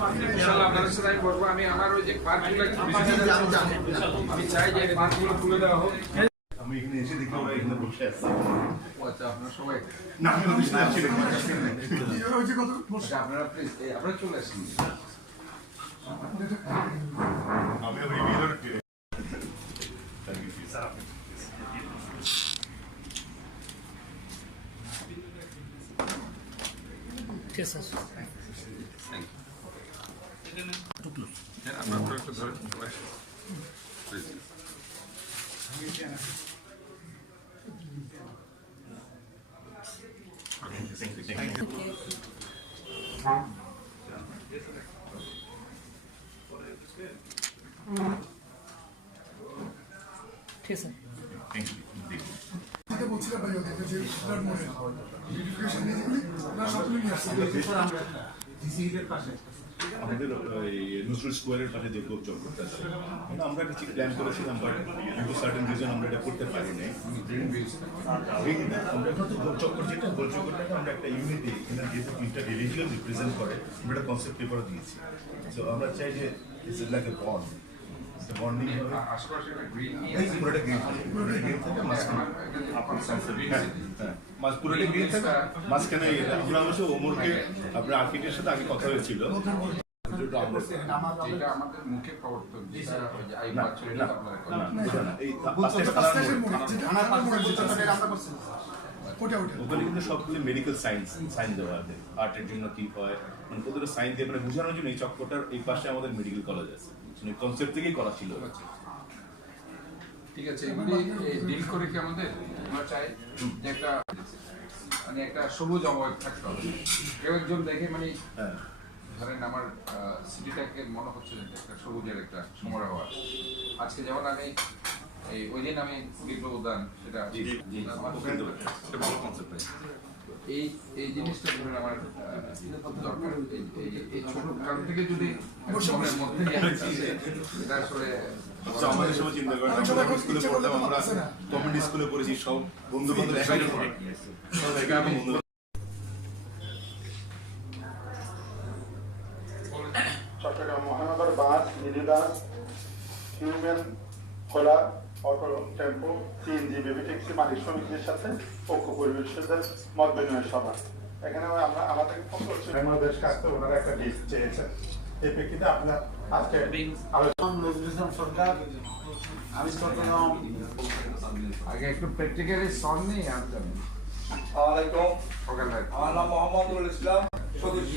ইনশাআল্লাহ আপনাদের সাথে আমি বলবো, আমি আমার ওই যে পার্কগুলো আমি চাই যে পার্কগুলো তুলে দেওয়া হোক। আমি এখানে এসে দেখি ওরা এখানে বসে আছে। আচ্ছা, আপনারা সবাই না, আমি ওদের সাথে আছি। আপনারা প্লিজ আপনারা চলে আসুন। আমি ওই ভিতরে ঠিক আছে আপনারা একটু ধরে প্লিজ। ঠিক আছে আমাদের নজরুল স্কোয়ারের পাশে যে গোপ চক্করটা আছে, আমরা একটা প্ল্যান করেছিলাম, বাট ডিউ সার্টেন রিজন আমরা এটা করতে পারিনি। আমরা এখন তো গোল চক্কর, যেটা গোল চক্করটাকে আমরা একটা ইউনিটি, এখানে যেহেতু তিনটা রিলিজিয়ন রিপ্রেজেন্ট করে, আমরা একটা কনসেপ্ট পেপারও দিয়েছি। সো আমরা চাই যে it's like a bond, bonding হবে। আশেপাশে গ্রিন পুরোটা গ্রিন থাকে, পুরোটা গ্রিন থাকে, মাঝখানে পুরোটা গ্রিন থাকে, মাঝখানে আমরা অবশ্য ওমরকে আপনার আর্কিটেক্টের সাথে আগে কথা হয়েছিল। যেটা আমাদের মুখে প্রবর্তন, যেটা ওই যে আই বাচ্চা আপনারা এই ওখানে কিন্তু সবগুলো মেডিকেল সাইন দেওয়া আছে, আর্টের জন্য কি হয়, মানে কতটা সাইন দিয়ে মানে বোঝানোর জন্য এই চক্করটার এই পাশে আমাদের মেডিকেল কলেজ আছে, মানে কনসেপ্ট থেকেই করা ছিল। ঠিক আছে, এগুলি ডিল করে কি আমাদের আমরা চাই যে একটা মানে একটা সবুজ অবয়ব থাকতে হবে। কেউ একজন দেখে মানে ধরেন আমার সিটিটাকে মনে হচ্ছে যে একটা সবুজের একটা সমারোহ আছে। আজকে যেমন আমি এই ওই দিন আমি বিপ্লব উদ্যান, সেটা ভালো কনসেপ্ট। এই জিনিসটা ধরেন আমার দরকার। এই ছোট কারণ থেকে যদি মনের মধ্যে এটা আসলে আমাদের সময় চিন্তা করেন, আমরা স্কুলে পড়তাম, আমরা কমিউনিটি স্কুলে পড়েছি, সব বন্ধু বান্ধব একসাথে চট্টগ্রাম মহানগর বাস, মিনিবাস, হিউম্যান খোলা, auto, tempo, CNG, baby taxi মালিক সমিতির সাথে পক্ষ পরিবেশকদের মত বিনিময় সভা। এখানে আমরা আমাদেরকে ফোন করছি, বাংলাদেশ কাছে ওনারা একটা লিস্ট চেয়েছেন। এই প্রেক্ষিতে আপনার আজকে নজরুল সরকার, আমি চট্টগ্রাম। আগে একটু প্র্যাকটিক্যালি সলভ নেই আনতাম। আলাইকুম, সকালে আমার নাম মোহাম্মদুল ইসলাম, সদস্য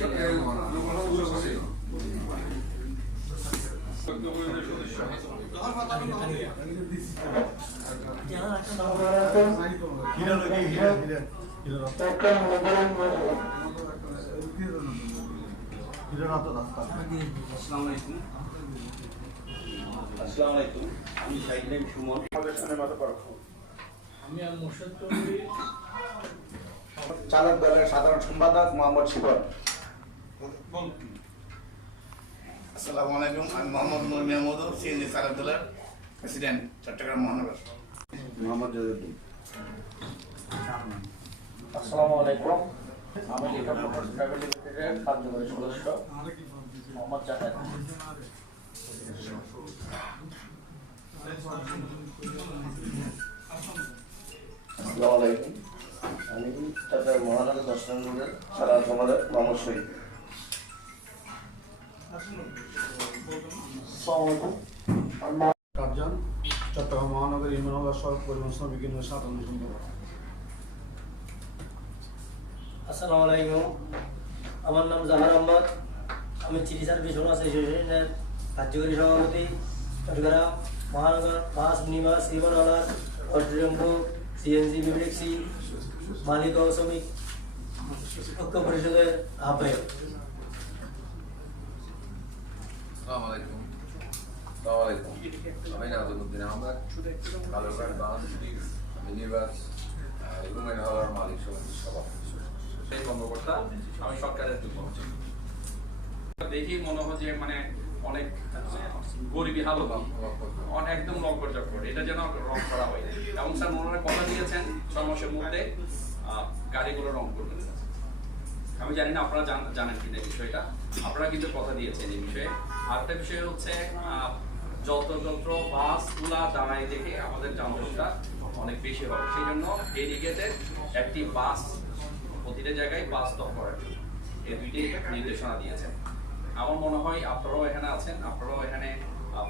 আমি সাইডলাইন সুমন, আমি আর মোর্শেদ চালক দলের সাধারণ সম্পাদক মোহাম্মদ শিবন। আসসালামু আলাইকুম, আমি মোহাম্মদ নূর মেহমুদ, সিএনজি চালক দলের প্রেসিডেন্ট, চট্টগ্রাম মহানগর। মোহাম্মদ জহিরুদ্দিন। আসসালামু আলাইকুম, আমি লেখা প্রকাশ প্রাইভেট লিমিটেডের কার্যকরী সদস্য মোহাম্মদ জাকাত। আসসালামু আলাইকুম, আমি চট্টগ্রাম মহানগর 10 নম্বরের সাধারণ সম্পাদক মোহাম্মদ শহীদ। কার্জন, চট্টগ্রাম মহানগর ইউনিয়ন সড়ক পরিবহন শ্রমিক ইউনিয়নের সাধারণ সম্পাদক। আসসালামু আলাইকুম, আমার নাম জাহার আহমদ, আমি চিঠি সার্ভিস অ্যাসোসিয়েশনের কার্যকরী সভাপতি, চট্টগ্রাম মহানগর বাস, মিনিবাস, রিবনওয়ালার, auto tempo, CNG, baby taxi মালিক ও শ্রমিক ঐক্য পরিষদের আহ্বায়ক। আসসালামু আলাইকুম। আমি নাজমুদ্দিন আহমদ, কালুরঘাট বাস, মিনিবাস, রুমেন হলার মালিক সমিতির সভাপতি, সেই কর্মকর্তা। আমি সরকারের যুগ্মসচিব। দেখি মনে হয় যে মানে অনেক গরিবী হালত, একদম লঙ্করচক্কর, এটা যেন রং করা হয়। এবং স্যার ওনারা কথা দিয়েছেন 6 মাসের মধ্যে গাড়িগুলো রং করবেন। আমি জানি না আপনারা জানেন কিনা বিষয়টা। আপনারা কিন্তু কথা দিয়েছেন এই বিষয়ে। আরেকটা বিষয় হচ্ছে যত্র বাসগুলা দাঁড়ায় দেখে আমাদের যানজটটা অনেক বেশি হবে, সেই জন্য ডেডিকেটেড একটি বাস প্রতিটা জায়গায় বাস স্টপ করার জন্য এই দুইটি নির্দেশনা দিয়েছেন। আমার মনে হয় আপনারাও এখানে আছেন, আপনারাও এখানে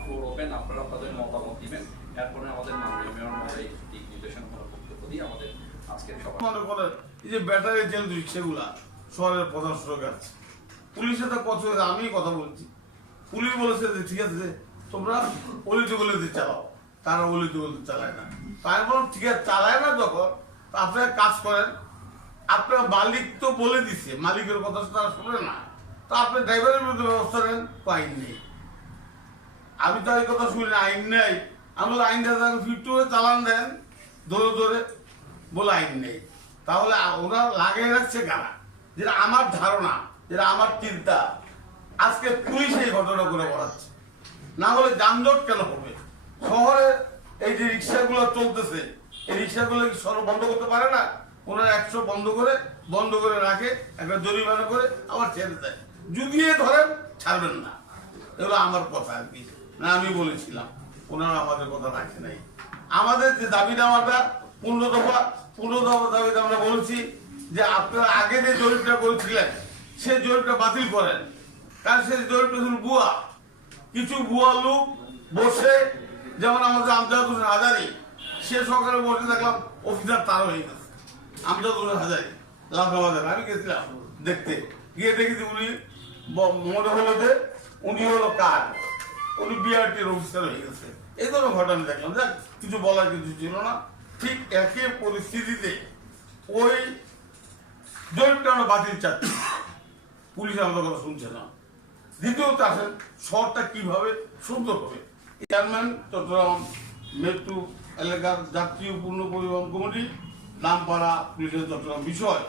ফ্লোর ওপেন, আপনারা আপনাদের মতামত দিবেন, এরপরে আমাদের মাননীয় মেয়র মহোদয় দিক নির্দেশনা বক্তব্য দিয়ে আমাদের আজকের সভা। মনে করেন এই যে ব্যাটারি তেল রিক্সাগুলা শহরের প্রধান সড়কে আছে, পুলিশের তো কথা হয়েছে, আমি কথা বলছি, পুলিশ বলেছে যে ঠিক আছে তোমরা অলিতে গলিতে চালাও, তারা অলিতে গলিতে চালায় না। তাই বলুন ঠিক আছে চালায় না যখন, আপনারা কাজ করেন, আপনার মালিক তো বলে দিচ্ছে, মালিকের কথা তারা শুনে না, তো আপনি ড্রাইভারের বিরুদ্ধে ব্যবস্থা নেন, তো আইন নেই। আমি তো এই কথা শুনি না, আইন নেই। আমি বলি আইন ফিট করে চালান দেন ধরে ধরে, বলে আইন নেই। তাহলে ওরা লাগিয়ে রাখছে কারা? যেটা আমার ধারণা, যেটা আমার চিন্তা, আজকে পুলিশ এই ঘটনা করে বেড়াচ্ছে, না হলে যানজট কেন হবে? শহরে এই যে রিক্সাগুলো চলতেছে, এই রিক্সাগুলো কি সড়ক বন্ধ করতে পারে না? ওনারা 100 বন্ধ করে রাখে, একটা জরিমানা করে আবার ছেড়ে দেয়, যুগিয়ে ধরেন ছাড়বেন না। এগুলো আমার কথা আর কি, না আমি বলেছিলাম, ওনারা আমাদের কথা রাখে নাই। আমাদের যে দাবি দাওয়াটা 15 দফা দাবিতে আমরা বলেছি যে আপনারা আগে যে জরিপটা করেছিলেন সেই জরিপটা বাতিল করেন, কারণ সেই জরিপটা ছিল ভুয়া। কিছু ভুয়া লোক বসে, যেমন আমাদের আমজাদ হোসেন হাজারি, সে সকালে বসে দেখলাম অফিসার তার হয়ে গেছে, আমজাদ হোসেন হাজারি লালবাজার। আমি গেছিলাম দেখতে, গিয়ে দেখেছি উনি মনে হলো যে উনি হলো কার, উনি বিআরটির অফিসার হয়ে গেছে। এই ধরনের ঘটনা দেখলাম, যাক কিছু বলার কিছু ছিল না। ঠিক একই পরিস্থিতিতে ওই জরিপটা আমরা বাতিল চাচ্ছি, পুলিশ আমাদের কথা শুনছে না। দ্বিতীয়ত আসেন শহরটা কিভাবে সুন্দর হবে। চেয়ারম্যান চট্টগ্রাম মেট্রো এলাকার যাত্রী ও পূর্ণ পরিবহন কমিটি, নামপাড়া পুলিশের চট্টগ্রাম বিষয়,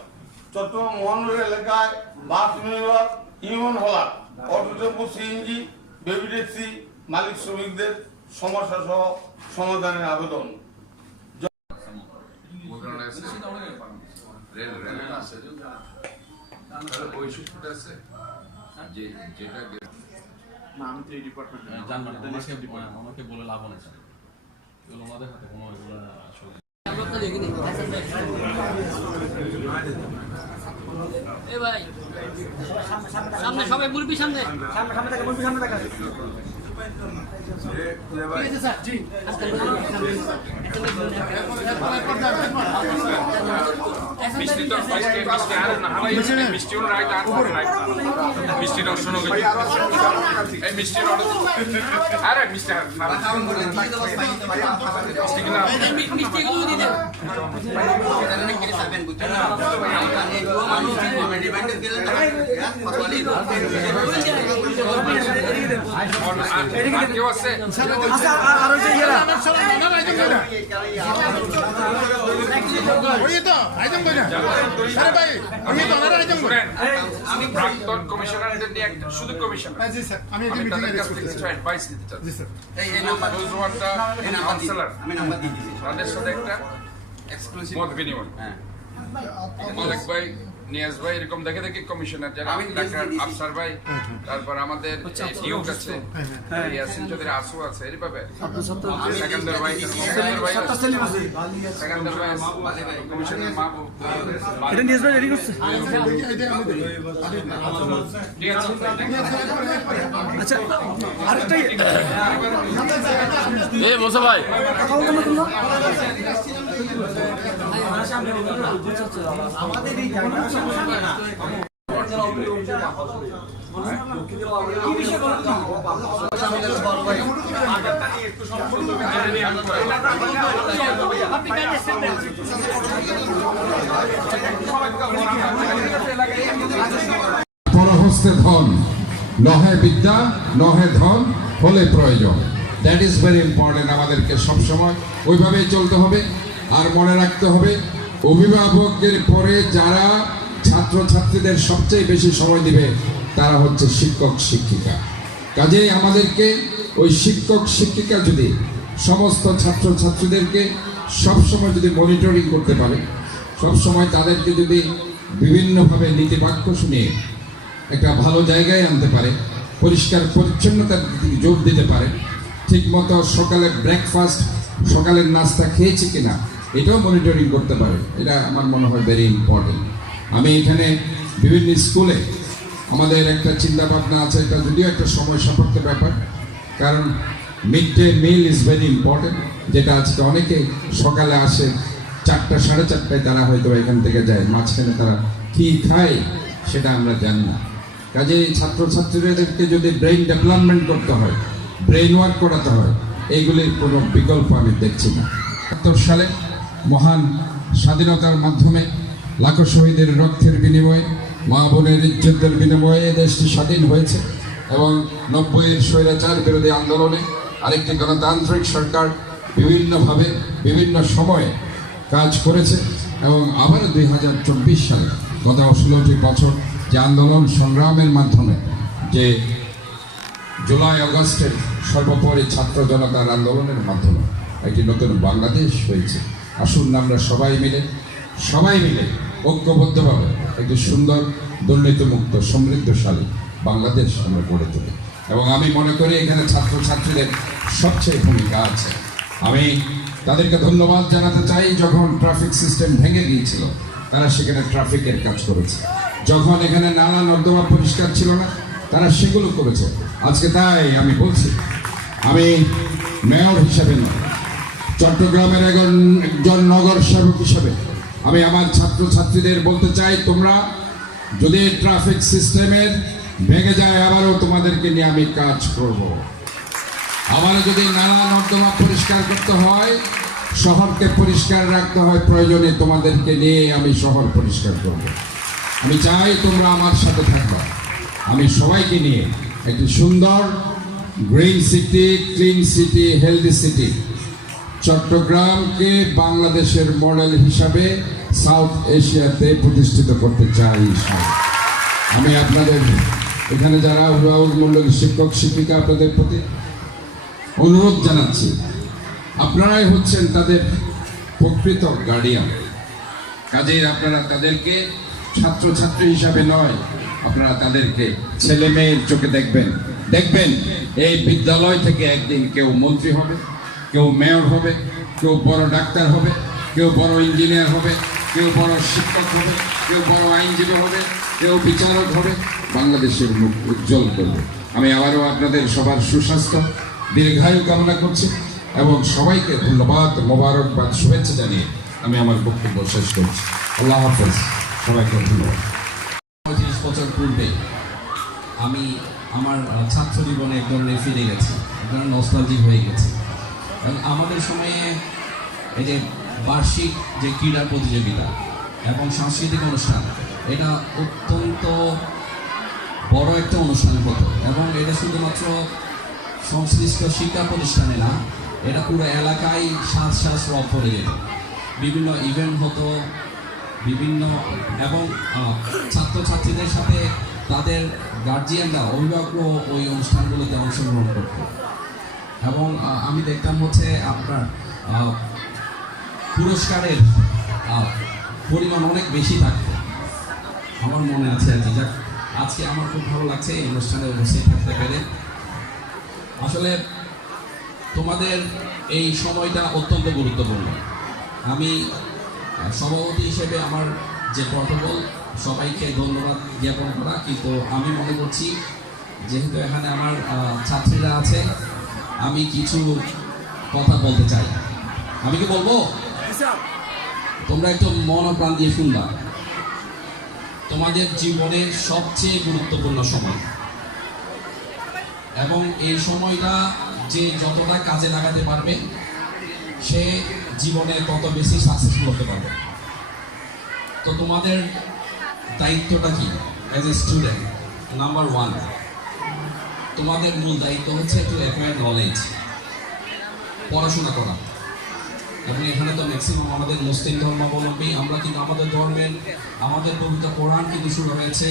চট্টগ্রাম মহানগর এলাকায় বাস মিনিবাস, ইউনিয়ন হলার, auto tempo, CNG, baby taxi মালিক শ্রমিকদের সমস্যা সহ সমাধানের আবেদন। ওই সূত্রটা আছে যে যেটা আমাকে বলে লাভ নেই স্যার, এগুলো আমাদের হাতে কোনো এগুলো আসলে সামনে সবাই মুরবি, সামনে দেখা মিষ্টি তো মিষ্টি আর না হয় মিষ্টি ওর রাইট আর রাইট মিষ্টি দর্শন হবে এই মিষ্টি অর্ডার আরে মিষ্টি মিষ্টি গুলো দিতে কেউ আছে আমি প্রাক্তন কমিশনারদের নিয়ে একটা শুধু কমিশনার, আমি তাদের কাছ থেকে কিছু অ্যাডভাইস নিতে চাচ্ছি। তাদের সাথে একটা মত বিনিময়, মালিক ভাই, নিয়াজ ভাই, এরকম দেখে দেখে কমিশনার যারা ডাক্তার আফসার ভাই, তারপর আমাদের ডিউক আছে, ইয়াসিন চৌধুরী আসু আছে, এইভাবে সেকেন্দার ভাই, সেকেন্দার ভাই কমিশনার মাহবুব, এটা নিয়াজ ভাই রেডি করছে, ঠিক আছে। আচ্ছা আরেকটা এই মোসা ভাই আমাদের এই পরহস্তে ধন, নহে বিদ্যা নহে ধন, হলে প্রয়োজন। That is very important. আমাদেরকে সবসময় ওইভাবেই চলতে হবে। আর মনে রাখতে হবে, অভিভাবকদের পরে যারা ছাত্রছাত্রীদের সবচেয়ে বেশি সময় দিবে তারা হচ্ছে শিক্ষক শিক্ষিকা। কাজেই আমাদেরকে ওই শিক্ষক শিক্ষিকা যদি সমস্ত ছাত্রছাত্রীদেরকে সবসময় যদি মনিটরিং করতে পারে, সবসময় তাদেরকে যদি বিভিন্নভাবে নীতিবাক্য শুনিয়ে একটা ভালো জায়গায় আনতে পারে, পরিষ্কার পরিচ্ছন্নতার দিকে জোর দিতে পারে, ঠিকমতো সকালে ব্রেকফাস্ট, সকালের নাস্তা খেয়েছে কিনা এটাও মনিটরিং করতে পারে। এটা আমার মনে হয় ভেরি ইম্পর্টেন্ট। আমি এখানে বিভিন্ন স্কুলে আমাদের একটা চিন্তা ভাবনা আছে, এটা যদিও একটা সময় সাপেক্ষ ব্যাপার, কারণ mid day meal is very important, যেটা আজকে অনেকে সকালে আসে 4টা 4:30টায় তারা হয়তো এখান থেকে যায়, মাঝখানে তারা কী খায় সেটা আমরা জানি না। কাজে ছাত্রছাত্রীদেরকে যদি ব্রেইন ডেভেলপমেন্ট করতে হয়, ব্রেইন ওয়ার্ক করাতে হয়, এইগুলির কোনো বিকল্প আমি দেখছি না। ৭৭ সালে মহান স্বাধীনতার মাধ্যমে লাখো শহীদের রক্তের বিনিময়ে, মা বোনের ইজ্জতের বিনিময়ে দেশটি স্বাধীন হয়েছে এবং ৯০-এর স্বৈরাচার বিরোধী আন্দোলনে আরেকটি গণতান্ত্রিক সরকার বিভিন্নভাবে বিভিন্ন সময়ে কাজ করেছে এবং আবার 2024 সালে গত 16টি বছর যে আন্দোলন সংগ্রামের মাধ্যমে যে জুলাই আগস্টের সর্বোপরি ছাত্র জনতার আন্দোলনের মাধ্যমে একটি নতুন বাংলাদেশ হয়েছে। আসুন আমরা সবাই মিলে ঐক্যবদ্ধভাবে একটি সুন্দর, দুর্নীতিমুক্ত, সমৃদ্ধশালী বাংলাদেশ আমরা গড়ে তুলি। এবং আমি মনে করি এখানে ছাত্রছাত্রীদের সবচেয়ে ভূমিকা আছে। আমি তাদেরকে ধন্যবাদ জানাতে চাই, যখন ট্রাফিক সিস্টেম ভেঙে গিয়েছিল তারা সেখানে ট্রাফিকের কাজ করেছে, যখন এখানে নালা নর্দমা পরিষ্কার ছিল না তারা সেগুলো করেছে। আজকে তাই আমি বলছি, আমি মেয়র হিসাবে নয়, চট্টগ্রামের একজন নগর সেবক হিসাবে আমি আমার ছাত্রছাত্রীদের বলতে চাই, তোমরা যদি ট্রাফিক সিস্টেমের ভেঙে যায় আবারও তোমাদেরকে নিয়ে আমি কাজ করব। আবারও যদি নালা নর্দমা পরিষ্কার করতে হয়, শহরকে পরিষ্কার রাখতে হয়, প্রয়োজনে তোমাদেরকে নিয়ে আমি শহর পরিষ্কার করব। আমি চাই তোমরা আমার সাথে থাকবে। আমি সবাইকে নিয়ে একটি সুন্দর green city, clean city, healthy city, চট্টগ্রামকে বাংলাদেশের মডেল হিসাবে সাউথ এশিয়াতে প্রতিষ্ঠিত করতে চাই। আমি আপনাদের এখানে যারা অভিভাবকমণ্ডলী, শিক্ষক শিক্ষিকা, আপনাদের প্রতি অনুরোধ জানাচ্ছি, আপনারাই হচ্ছেন তাদের প্রকৃত গার্ডিয়ান। কাজেই আপনারা তাদেরকে ছাত্রছাত্রী হিসাবে নয়, আপনারা তাদেরকে ছেলে মেয়ের চোখে দেখবেন। এই বিদ্যালয় থেকে একদিন কেউ মন্ত্রী হবে, কেউ মেয়র হবে, কেউ বড় ডাক্তার হবে, কেউ বড় ইঞ্জিনিয়ার হবে, কেউ বড় শিক্ষক হবে, কেউ বড় আইনজীবী হবে, কেউ বিচারক হবে, বাংলাদেশের মুখ উজ্জ্বল করবে। আমি আবারও আপনাদের সবার সুস্বাস্থ্য, দীর্ঘায়ু কামনা করছি এবং সবাইকে ধন্যবাদ, মোবারকবাদ, শুভেচ্ছা জানিয়ে আমি আমার বক্তব্য শেষ করছি। আল্লাহ হাফেজ, সবাইকে ধন্যবাদ। ৩৫ বছর পূর্বে আমি আমার ছাত্র জীবনে এক ধরনের ফিরে গেছি, এক ধরনের নস্টালজিক হয়ে গেছি। কারণ আমাদের সময়ে এই যে বার্ষিক যে ক্রীড়া প্রতিযোগিতা এবং সাংস্কৃতিক অনুষ্ঠান, এটা অত্যন্ত বড় একটা অনুষ্ঠান হতো এবং এটা শুধুমাত্র সংশ্লিষ্ট শিক্ষা প্রতিষ্ঠানে না, এটা পুরো এলাকায় শ্বাস রব পড়ে যেত। বিভিন্ন ইভেন্ট হতো, বিভিন্ন এবং ছাত্রছাত্রীদের সাথে তাদের গার্জিয়ানরা, অভিভাবকরাও ওই অনুষ্ঠানগুলোতে অংশগ্রহণ করত এবং আমি দেখতাম হচ্ছে আপনার পুরস্কারের পরিমাণ অনেক বেশি থাকতো। আমার মনে আছে আর কি। যাক, আজকে আমার খুব ভালো লাগছে এই অনুষ্ঠানে উপস্থিত থাকতে পেরে। আসলে তোমাদের এই সময়টা অত্যন্ত গুরুত্বপূর্ণ। আমি সভাপতি হিসেবে আমার যে প্রটোকল, সবাইকে ধন্যবাদ জ্ঞাপন করা, কিন্তু আমি মনে করছি যেহেতু এখানে আমার ছাত্রীরা আছে, আমি কিছু কথা বলতে চাই। আমি কি বলবো? তোমরা একটু মন প্রাণ দিয়ে শুনবা। তোমাদের জীবনের সবচেয়ে গুরুত্বপূর্ণ সময় এবং এই সময়টা যে যতটা কাজে লাগাতে পারবে সে জীবনে তত বেশি সাকসেসফুল হতে পারবে। তো তোমাদের দায়িত্বটা কি অ্যাজ এ স্টুডেন্ট? নাম্বার 1, তোমাদের মূল দায়িত্ব হচ্ছে টু অ্যাকোয়ার নলেজ, পড়াশোনা করা। এবং এখানে তো ম্যাক্সিমাম আমাদের মুসলিম ধর্মাবলম্বী, আমরা কিন্তু আমাদের ধর্মের, আমাদের পবিত্র কোরআন কিন্তু শুরু হয়েছে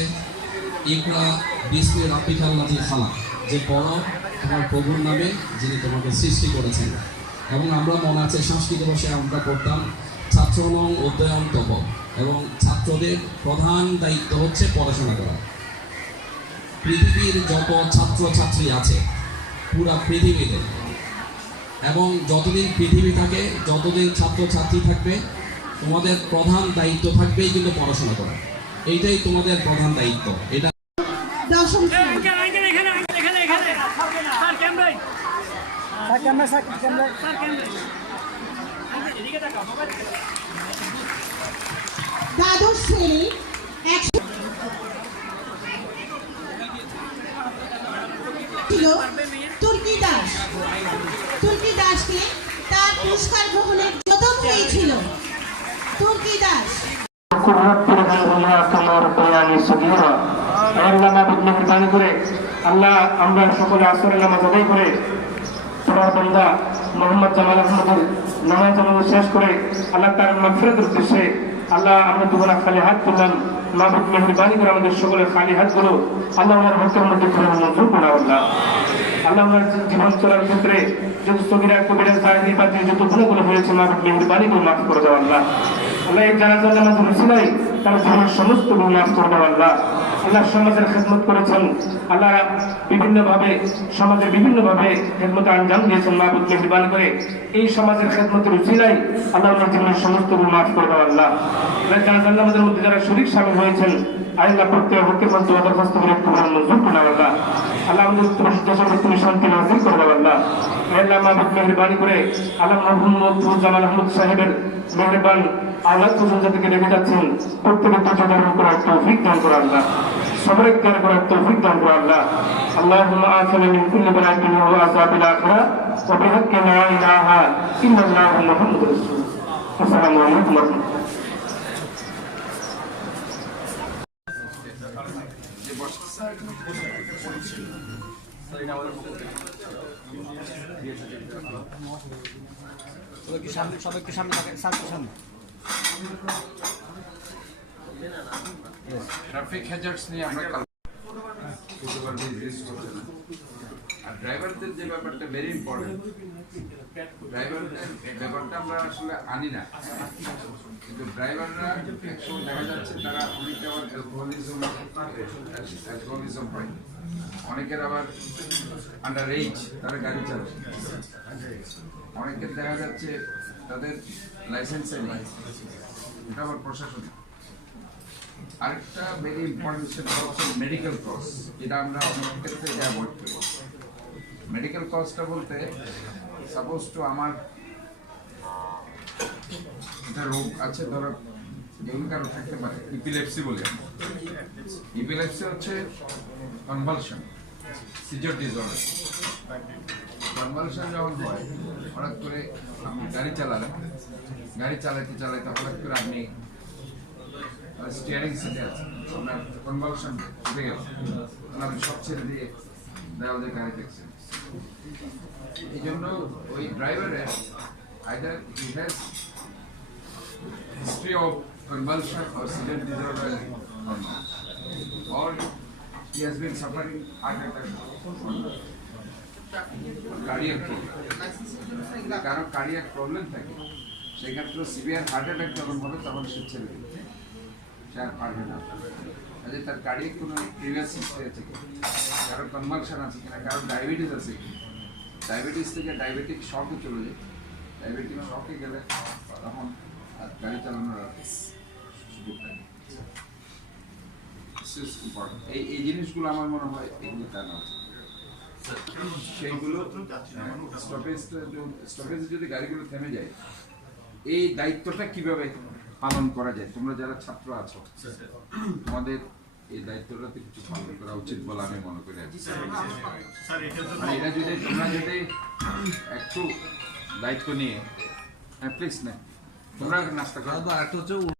ইকরা বিসমি রাব্বিকাল্লাযী খালাক, যে পড়ো তোমার প্রভুর নামে যিনি তোমাকে সৃষ্টি করেছেন। এবং আমরা মনে আছে সংস্কৃত ভাষায় আমরা পড়তাম ছাত্রনং অধ্যয়ন তপ, এবং ছাত্রদের প্রধান দায়িত্ব হচ্ছে পড়াশোনা করা। পৃথিবীর যত ছাত্রছাত্রী আছে পুরা পৃথিবীতে, এবং যতদিন পৃথিবী থাকে, যতদিন ছাত্রছাত্রী থাকবে, তোমাদের প্রধান দায়িত্ব থাকবেই কিন্তু পড়াশোনা করা। এইটাই তোমাদের প্রধান দায়িত্ব। এটা দশম শ্রেণী দ্বাদশ শ্রেণী ছিল তুর্কি দাস। তুর্কি দাসকে তার পুরস্কার গ্রহণের যতম হয়েছিল। তুর্কি দাস আল্লাহ আমরা সকলে আসরের নামাজ আদায় করে তোমার বান্দা মোহাম্মদ জামাল আহমদের নামাজ আমাদের শেষ করে আল্লাহ তার মাগফিরাতের উদ্দেশ্যে আল্লাহ আমরা দুবেলা খালি হাত তুললাম। মাহবুব মেহরবানি করে আমাদের সকলের খালি হাতগুলো আল্লাহ আমার ভক্তের মধ্যে করে মঞ্জুর করা আল্লাহ। আল্লাহ আমরা জীবন চলার ক্ষেত্রে যত সগীরা কবিরা জাহিরি বাতিল যত গুণাগুলো হয়েছে মাহবুব মেহরবানি করে মাফ করে দাও আল্লাহ। আল্লাহ এই জানাজার নামাজ রুসিলাই তার জীবনের সমস্ত গুণ মাফ করে দাও আল্লাহ। আল্লাহ সমাজের খেদমত করেছেন, আল্লাহ বিভিন্নভাবে সমাজের বিভিন্নভাবে খেদমতে আঞ্জাম দিয়েছেন মাহবুব মেহরবানি করে এই সমাজের খেদমতের উচিলাই আল্লাহ আমার জীবনের সমস্ত গুণ মাফ করে দাও আল্লাহ। জানাজার নামাজের মধ্যে যারা শরীক শামিল হয়েছেন আল্লাহ প্রত্যেক হকের মধ্যে দরখাস্ত করে মঞ্জুর করে দাও আল্লাহ। আল্লাহ আমাদের দেশের তুমি শান্তি নাযিল করে দাও আল্লাহ। আল্লাহ মাহবুব মেহরবানি করে আল্লাহ মোহাম্মদ জামাল আহমদ সাহেবের মেহরবান আল্লাহ পর্যন্ত থেকে রেখে যাচ্ছেন প্রত্যেকের প্রচেতন করার তৌফিক দান করে আল্লাহ, সবর ইখতিয়ার করার তৌফিক দান করে আল্লাহ। আল্লাহুম্মা আফিনা মিন কুল্লি বালাইন ওয়া আযাবিল আখিরাহ ওয়া বিহাক্কি লা ইলাহা ইল্লাল্লাহু মুহাম্মাদুর রাসূলুল্লাহ। আসসালামু আলাইকুম ওয়া রাহমাতুল্লাহ। ট্রাফিক হ্যাজার্ডস নিয়ে আমরা আর ড্রাইভারদের যে ব্যাপারটা ভেরি ইম্পর্টেন্ট। ড্রাইভারদের ব্যাপারটা আমরা আসলে আনি না, কিন্তু ড্রাইভাররা একসময় দেখা যাচ্ছে তারা অনেকে আবার অ্যালকোহলিজম পায়, অনেকের আবার আন্ডার এজ তারা গাড়ি চালায়, অনেকের দেখা যাচ্ছে তাদের লাইসেন্সে নেই, এটা আবার প্রশাসনিক। আরেকটা ভেরি ইম্পর্টেন্ট সেটা হচ্ছে মেডিকেল কস্ট, যেটা আমরা অনেক ক্ষেত্রে অ্যাভয়েড করি। মেডিকেল কস্টটা বলতে সাপোজ টু আমার একটা রোগ আছে, ধরো যেমন কারো থাকতে পারে ইপিলেপসি বলে। ইপিলেপসি হচ্ছে কনভালশন, সিজার ডিসঅর্ডার। কনভালশন যখন হয়, হঠাৎ করে আপনি গাড়ি চালালেন, গাড়ি চালাইতে চালাইতে হঠাৎ করে আপনি স্টিয়ারিং সিটে আছে, আপনার কনভালশন উঠে গেল, আপনি সব ছেড়ে দিয়ে দেওয়া যায় গাড়ি দেখছেন। এই জন্য ওই ড্রাইভারের either he has history of convulsion or seizure disorder or he has been suffering heart attack, cardiac problem. কারণ কার্ডিয়াক প্রবলেম থাকে, সেক্ষেত্রে সিভিয়ার হার্ট অ্যাটাক যখন হবে তখন সে ছেড়ে দেবে, সে আর পারবে না। আচ্ছা, তার কার্ডিয়াক কোনো প্রিভিয়াস হিস্ট্রি আছে কি, কারো কনভালশন আছে কিনা, কারো ডায়াবেটিস আছে কি, ডায়াবেটিস থেকে ডায়াবেটিক শকে চলে যায়, ডায়াবেটিক শকে গেলে তখন আর গাড়ি চালানোর এই জিনিসগুলো আমার মনে হয় এগুলো জানা উচিত। সেইগুলো স্টপেজ যদি গাড়িগুলো থেমে যায়, এই দায়িত্বটা কিভাবে পালন করা যায়, তোমরা যারা ছাত্র আছো তোমাদের এই দায়িত্বটাতে কিছু পালন করা উচিত বলে আমি মনে করি। এটা যদি তোমরা যদি একটু দায়িত্ব নিয়ে প্লিজ না তোমরা নাস্তা করো।